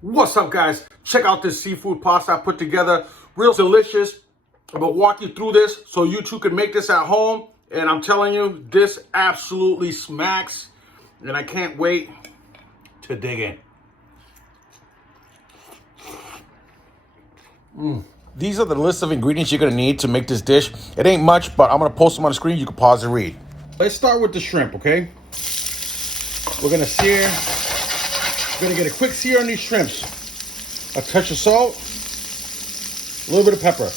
What's up, guys? Check out this seafood pasta I put together. Real delicious. I'm gonna walk you through this so you too can make this at home. And I'm telling you, this absolutely smacks. And I can't wait to dig in. These are the list of ingredients you're gonna need to make this dish. It ain't much, but I'm gonna post them on the screen. You can pause and read. Let's start with the shrimp, okay? We're gonna sear. We're gonna get a quick sear on these shrimps. A touch of salt, a little bit of pepper.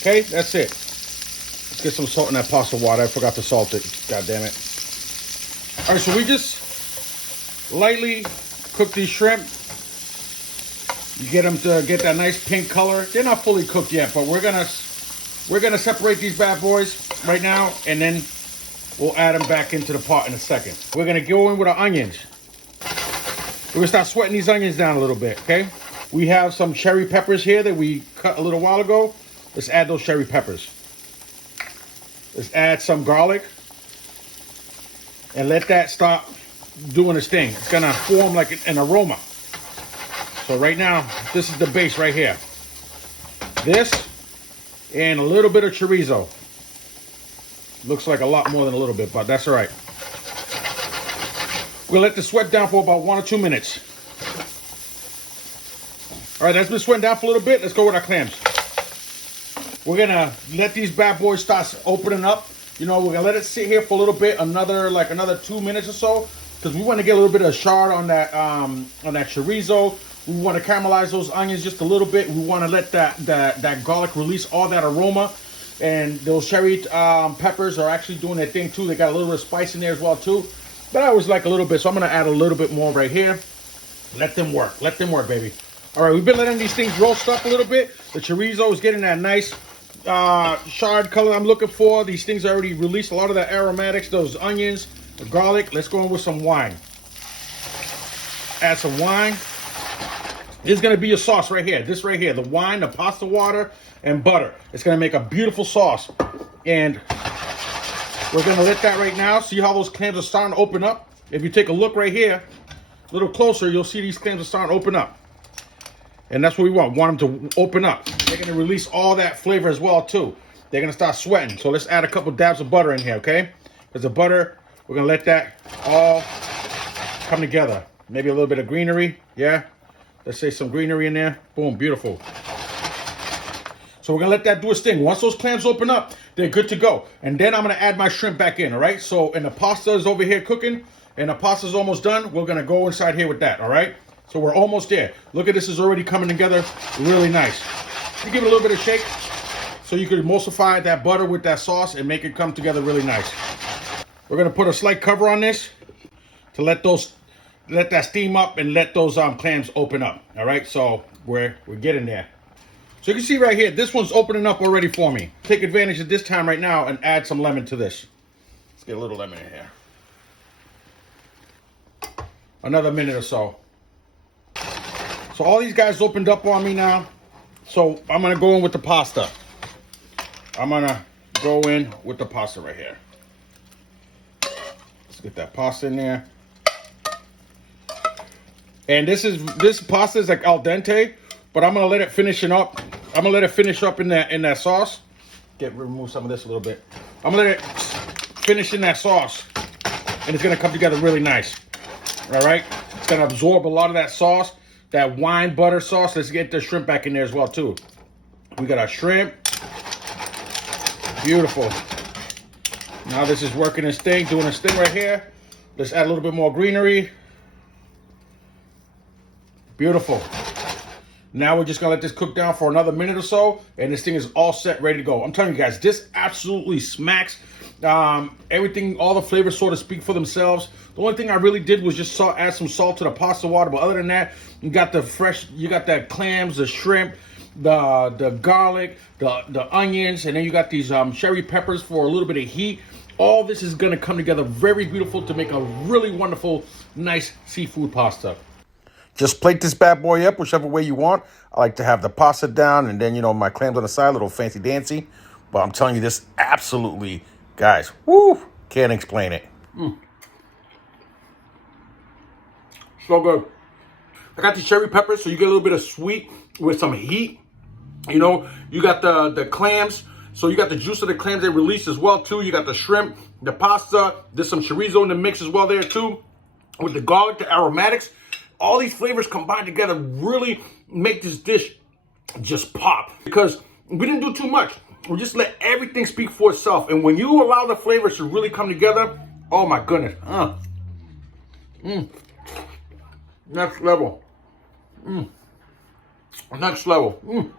Okay, that's it. Let's get some salt in that pasta water. I forgot to salt it. God damn it. All right, so we just lightly cook these shrimp. You get them to get that nice pink color. They're not fully cooked yet, but we're gonna separate these bad boys right now, and then we'll add them back into the pot in a second. We're gonna go in with our onions. We're gonna start sweating these onions down a little bit, okay? We have some cherry peppers here that we cut a little while ago. Let's add those cherry peppers. Let's add some garlic and let that start doing its thing. It's gonna form like an aroma. So right now, this is the base right here. This and a little bit of chorizo. Looks like a lot more than a little bit, but that's all right. We'll let this sweat down for about 1 or 2 minutes. All right, that's been sweating down for a little bit. Let's go with our clams. We're gonna let these bad boys start opening up. You know, we're gonna let it sit here for a little bit, another 2 minutes or so, because we want to get a little bit of chard on that chorizo. We want to caramelize those onions just a little bit. We want to let that garlic release all that aroma, and those cherry peppers are actually doing their thing too. They got a little bit of spice in there as well too. But I always like a little bit, so I'm going to add a little bit more right here. Let them work. Let them work, baby. All right, we've been letting these things roast up a little bit. The chorizo is getting that nice chard color I'm looking for. These things already released a lot of the aromatics, those onions, the garlic. Let's go in with some wine. Add some wine. This is going to be your sauce right here. This right here, the wine, the pasta water, and butter. It's going to make a beautiful sauce. And we're going to let that right now. See how those clams are starting to open up? If you take a look right here, a little closer, you'll see these clams are starting to open up. And that's what we want. We want them to open up. They're going to release all that flavor as well, too. They're going to start sweating. So let's add a couple dabs of butter in here, okay? Because the butter, we're going to let that all come together. Maybe a little bit of greenery, yeah? Let's say some greenery in there. Boom, beautiful. So we're going to let that do its thing. Once those clams open up, they're good to go. And then I'm going to add my shrimp back in, all right? So, and the pasta is over here cooking, and the pasta's almost done. We're going to go inside here with that, all right? So we're almost there. Look at this, is already coming together really nice. You give it a little bit of shake so you could emulsify that butter with that sauce and make it come together really nice. We're going to put a slight cover on this to let that steam up and let those clams open up, all right? So we're getting there. So you can see right here, this one's opening up already for me. Take advantage of this time right now and add some lemon to this. Let's get a little lemon in here. Another minute or so. So all these guys opened up on me now. So I'm going to go in with the pasta. I'm going to go in with the pasta right here. Let's get that pasta in there. And this pasta is like al dente, but I'm going to let it finish it up. I'm going to let it finish up in that sauce. Remove some of this a little bit. I'm going to let it finish in that sauce. And it's going to come together really nice. All right? It's going to absorb a lot of that sauce, that wine butter sauce. Let's get the shrimp back in there as well, too. We got our shrimp. Beautiful. Now this is working its thing, doing its thing right here. Let's add a little bit more greenery. Beautiful. Now we're just going to let this cook down for another minute or so, and this thing is all set, ready to go. I'm telling you guys, this absolutely smacks. Everything, all the flavors sort of speak for themselves. The only thing I really did was just add some salt to the pasta water, but other than that, you got the clams, the shrimp, the garlic, the onions, and then you got these cherry peppers for a little bit of heat. All this is going to come together very beautiful to make a really wonderful, nice seafood pasta. Just plate this bad boy up whichever way you want. I like to have the pasta down and then, you know, my clams on the side, a little fancy dancy. But I'm telling you, this absolutely, guys, woo, can't explain it. So good. I got the cherry peppers, so you get a little bit of sweet with some heat. You know, you got the clams, so you got the juice of the clams they released as well too. You got the shrimp, the pasta. There's some chorizo in the mix as well there too, with the garlic, the aromatics. All these flavors combined together really make this dish just pop, because we didn't do too much. We just let everything speak for itself, and when you allow the flavors to really come together, oh my goodness, next level, next level.